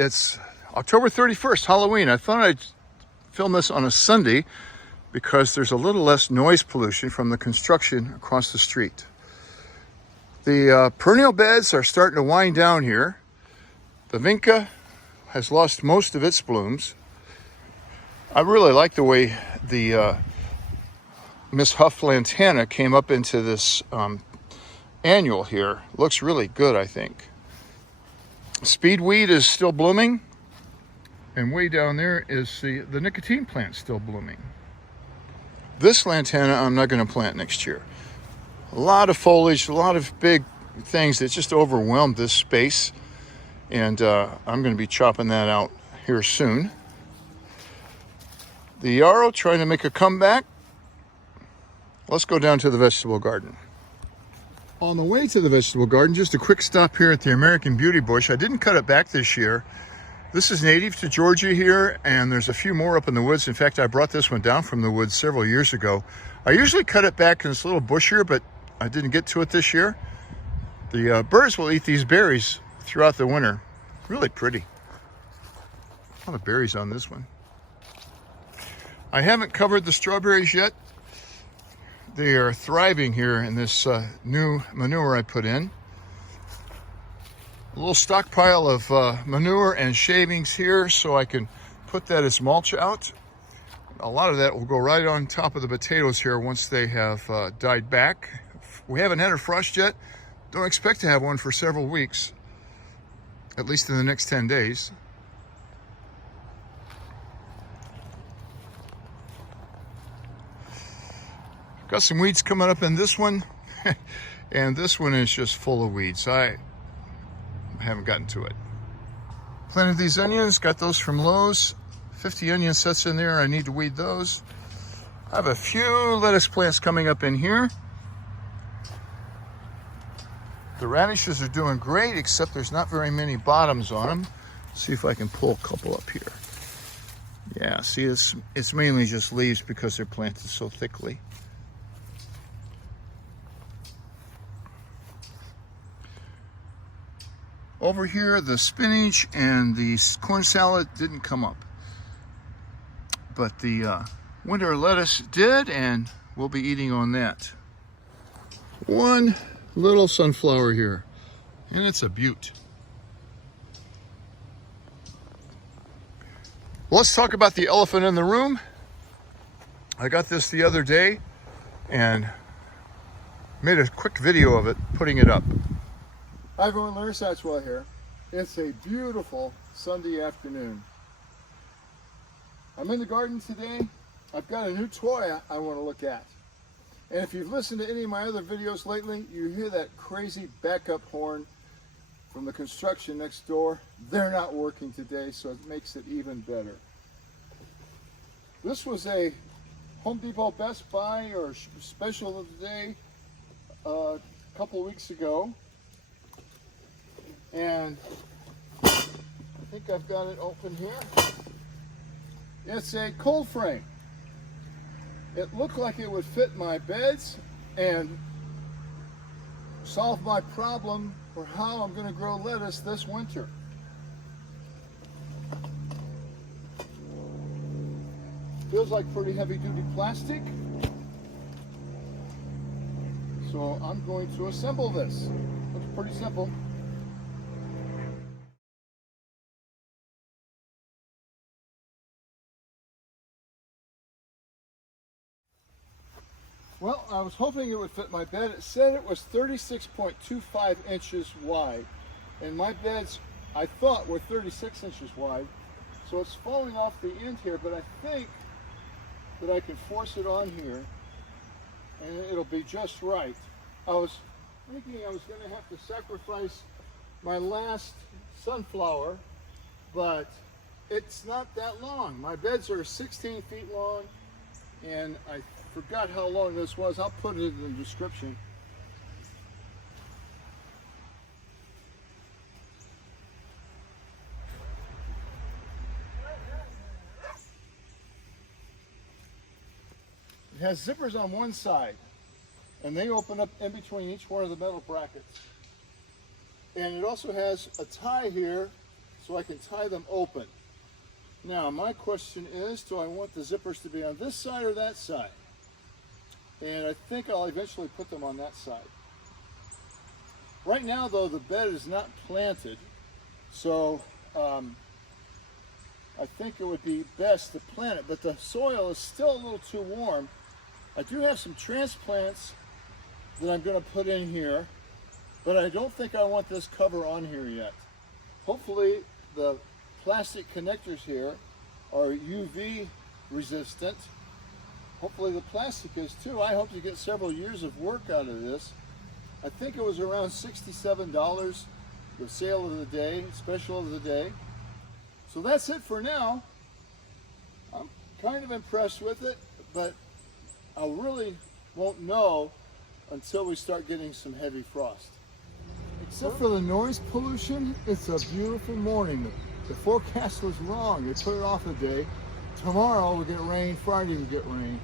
It's October 31st, Halloween. I thought I'd film this on a Sunday because there's a little less noise pollution from the construction across the street. The perennial beds are starting to wind down here. The vinca has lost most of its blooms. I really like the way the Miss Huff Lantana came up into this annual here. Looks really good, I think. Speedweed is still blooming. And way down there is the nicotine plant still blooming. This lantana I'm not going to plant next year. A lot of foliage, a lot of big things that just overwhelmed this space. And I'm going to be chopping that out here soon. The yarrow trying to make a comeback. Let's go down to the vegetable garden. On the way to the vegetable garden, just a quick stop here at the American Beauty Bush. I didn't cut it back this year. This is native to Georgia here, and there's a few more up in the woods. In fact, I brought this one down from the woods several years ago. I usually cut it back in this little bush here, but I didn't get to it this year. The birds will eat these berries throughout the winter. Really pretty. A lot of berries on this one. I haven't covered the strawberries yet. They are thriving here in this new manure I put in. A little stockpile of manure and shavings here so I can put that as mulch out. A lot of that will go right on top of the potatoes here once they have died back. We haven't had a frost yet. Don't expect to have one for several weeks, at least in the next 10 days. Got some weeds coming up in this one, and this one is just full of weeds. I haven't gotten to it. Planted these onions, got those from Lowe's. 50 onion sets in there, I need to weed those. I have a few lettuce plants coming up in here. The radishes are doing great, except there's not very many bottoms on them. See if I can pull a couple up here. Yeah, see, it's mainly just leaves because they're planted so thickly. Over here, the spinach and the corn salad didn't come up. But the winter lettuce did, and we'll be eating on that. One little sunflower here, and it's a beaut. Let's talk about the elephant in the room. I got this the other day and made a quick video of it, putting it up. Hi everyone, Larry Satchwell here. It's a beautiful Sunday afternoon. I'm in the garden today. I've got a new toy I want to look at. And if you've listened to any of my other videos lately, you hear that crazy backup horn from the construction next door. They're not working today, so it makes it even better. This was a Home Depot Best Buy or special of the day a couple weeks ago. And I think I've got it open here. It's a cold frame. It looked like it would fit my beds and solve my problem for how I'm going to grow lettuce this winter. Feels like pretty heavy duty plastic. So I'm going to assemble this. Looks pretty simple. Well, I was hoping it would fit my bed. It said it was 36.25 inches wide. And my beds, I thought, were 36 inches wide. So it's falling off the end here, but I think that I can force it on here and it'll be just right. I was thinking I was going to have to sacrifice my last sunflower, but it's not that long. My beds are 16 feet long, and I forgot how long this was. I'll put it in the description. It has zippers on one side, and they open up in between each one of the metal brackets. And it also has a tie here, so I can tie them open. Now my question is, do I want the zippers to be on this side or that side? And I think I'll eventually put them on that side. Right now though, the bed is not planted, so I think it would be best to plant it, but the soil is still a little too warm. I do have some transplants that I'm going to put in here, but I don't think I want this cover on here yet. Hopefully the plastic connectors here are UV resistant. Hopefully the plastic is too. I hope to get several years of work out of this. I think it was around $67, the sale of the day, special of the day. So that's it for now. I'm kind of impressed with it, but I really won't know until we start getting some heavy frost. Except for the noise pollution, it's a beautiful morning. The forecast was wrong. They put it off a day. Tomorrow we get rain, Friday we get rain.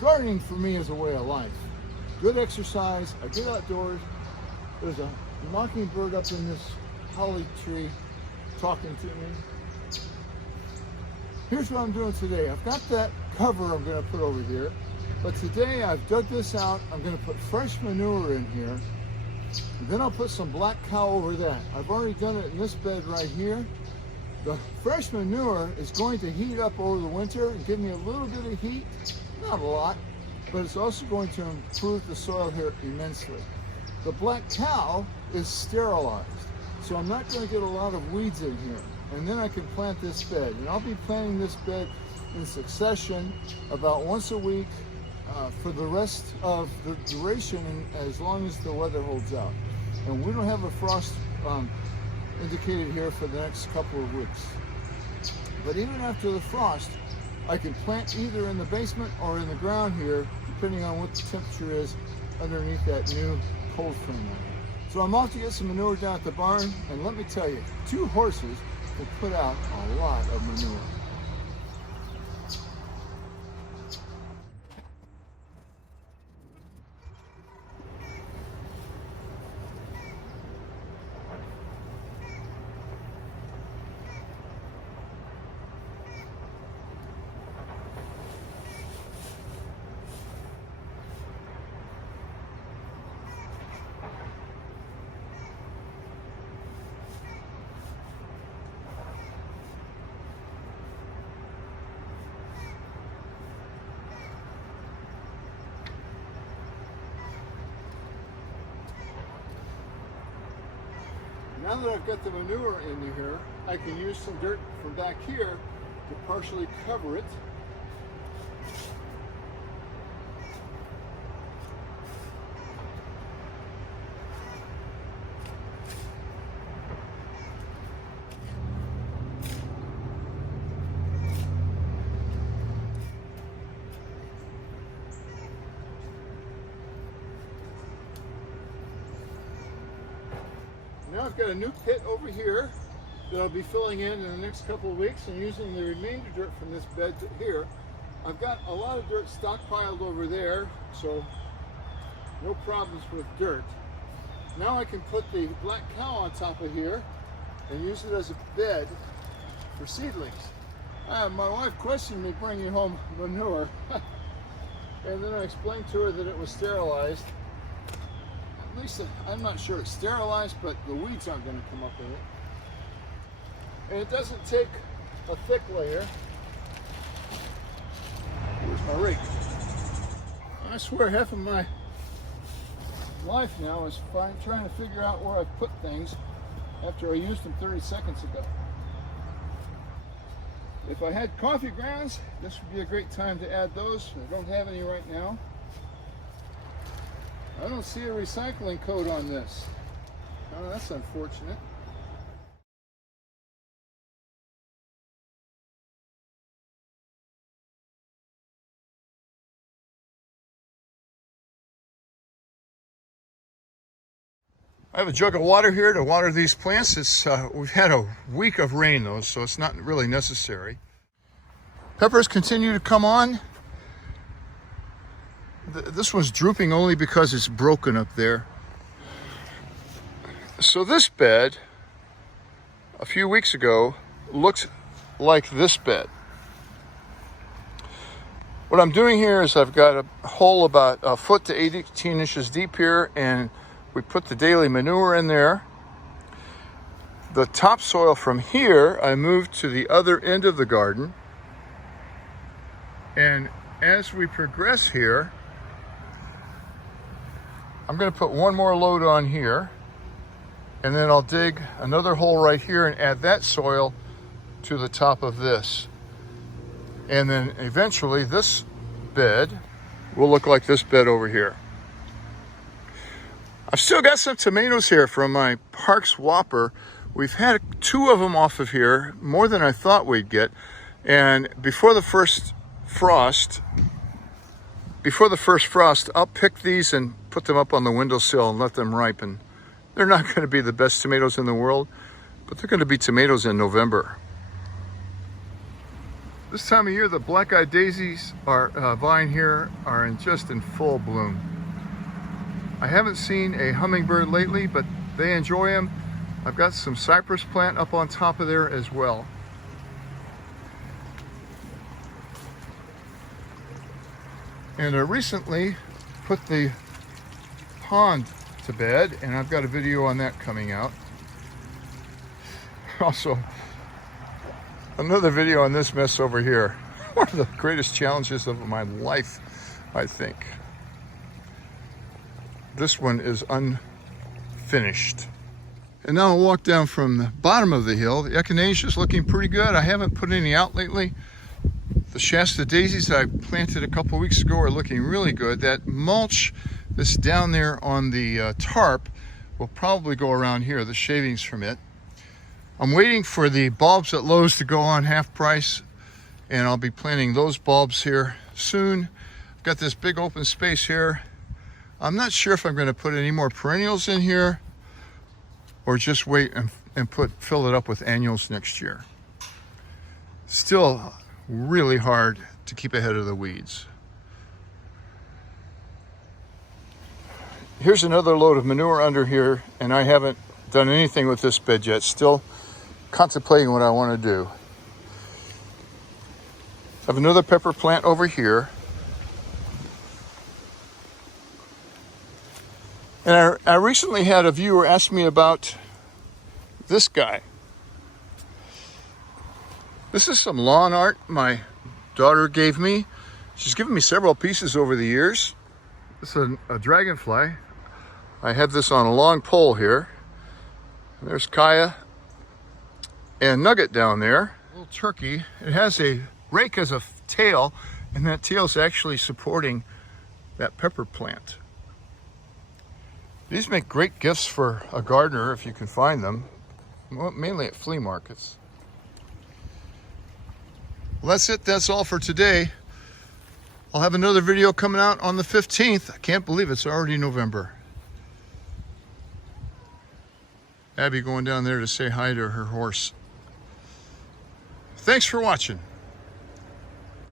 Gardening for me is a way of life. Good exercise, I get outdoors. There's a mockingbird up in this holly tree talking to me. Here's what I'm doing today. I've got that cover I'm going to put over here, but today I've dug this out. I'm going to put fresh manure in here, and then I'll put some black cow over that. I've already done it in this bed right here. The fresh manure is going to heat up over the winter and give me a little bit of heat, not a lot, but it's also going to improve the soil here immensely. The black cow is sterilized, so I'm not going to get a lot of weeds in here. And then I can plant this bed. And I'll be planting this bed in succession about once a week for the rest of the duration, and as long as the weather holds out. And we don't have a frost indicated here for the next couple of weeks. But even after the frost, I can plant either in the basement or in the ground here, depending on what the temperature is underneath that new cold frame. So I'm off to get some manure down at the barn, and let me tell you, 2 horses can put out a lot of manure. Now that I've got the manure in here, I can use some dirt from back here to partially cover it. Now I've got a new pit over here that I'll be filling in the next couple of weeks and using the remainder dirt from this bed to here. I've got a lot of dirt stockpiled over there, so no problems with dirt. Now I can put the black cow on top of here and use it as a bed for seedlings. My wife questioned me bringing home manure, and then I explained to her that it was sterilized. At least I'm not sure it's sterilized, but the weeds aren't going to come up in it. And it doesn't take a thick layer. Where's my rake? I swear half of my life now is trying to figure out where I put things after I used them 30 seconds ago. If I had coffee grounds, this would be a great time to add those. I don't have any right now. I don't see a recycling code on this. Oh, that's unfortunate. I have a jug of water here to water these plants. We've had a week of rain though, so it's not really necessary. Peppers continue to come on. This one's drooping only because it's broken up there. So this bed a few weeks ago looked like this bed. What I'm doing here is I've got a hole about a foot to 18 inches deep here, and we put the daily manure in there. The topsoil from here I moved to the other end of the garden, and as we progress here, I'm going to put one more load on here, and then I'll dig another hole right here and add that soil to the top of this. And then eventually this bed will look like this bed over here. I've still got some tomatoes here from my Parks Whopper. We've had 2 of them off of here, more than I thought we'd get. And before the first frost, I'll pick these and put them up on the windowsill and let them ripen. They're not going to be the best tomatoes in the world, but they're going to be tomatoes in November. This time of year, the black-eyed daisies vine here are just in full bloom. I haven't seen a hummingbird lately, but they enjoy them. I've got some cypress plant up on top of there as well. And I recently put the pond to bed, and I've got a video on that coming out. Also, another video on this mess over here. One of the greatest challenges of my life, I think. This one is unfinished. And now I'll walk down from the bottom of the hill. The echinacea is looking pretty good. I haven't put any out lately. The Shasta Daisies I planted a couple weeks ago are looking really good. That mulch that's down there on the tarp will probably go around here, the shavings from it. I'm waiting for the bulbs at Lowe's to go on half price, and I'll be planting those bulbs here soon. I've got this big open space here. I'm not sure if I'm going to put any more perennials in here or just wait and fill it up with annuals next year. Still really hard to keep ahead of the weeds. Here's another load of manure under here, and I haven't done anything with this bed yet. Still contemplating what I want to do. I have another pepper plant over here. And I recently had a viewer ask me about this guy. This is some lawn art my daughter gave me. She's given me several pieces over the years. This is a dragonfly. I have this on a long pole here. There's Kaya and Nugget down there. A little turkey. It has a rake as a tail, and that tail's actually supporting that pepper plant. These make great gifts for a gardener if you can find them, mainly at flea markets. Well, that's it. That's all for today. I'll have another video coming out on the 15th. I can't believe it's already November. Abby going down there to say hi to her horse. Thanks for watching.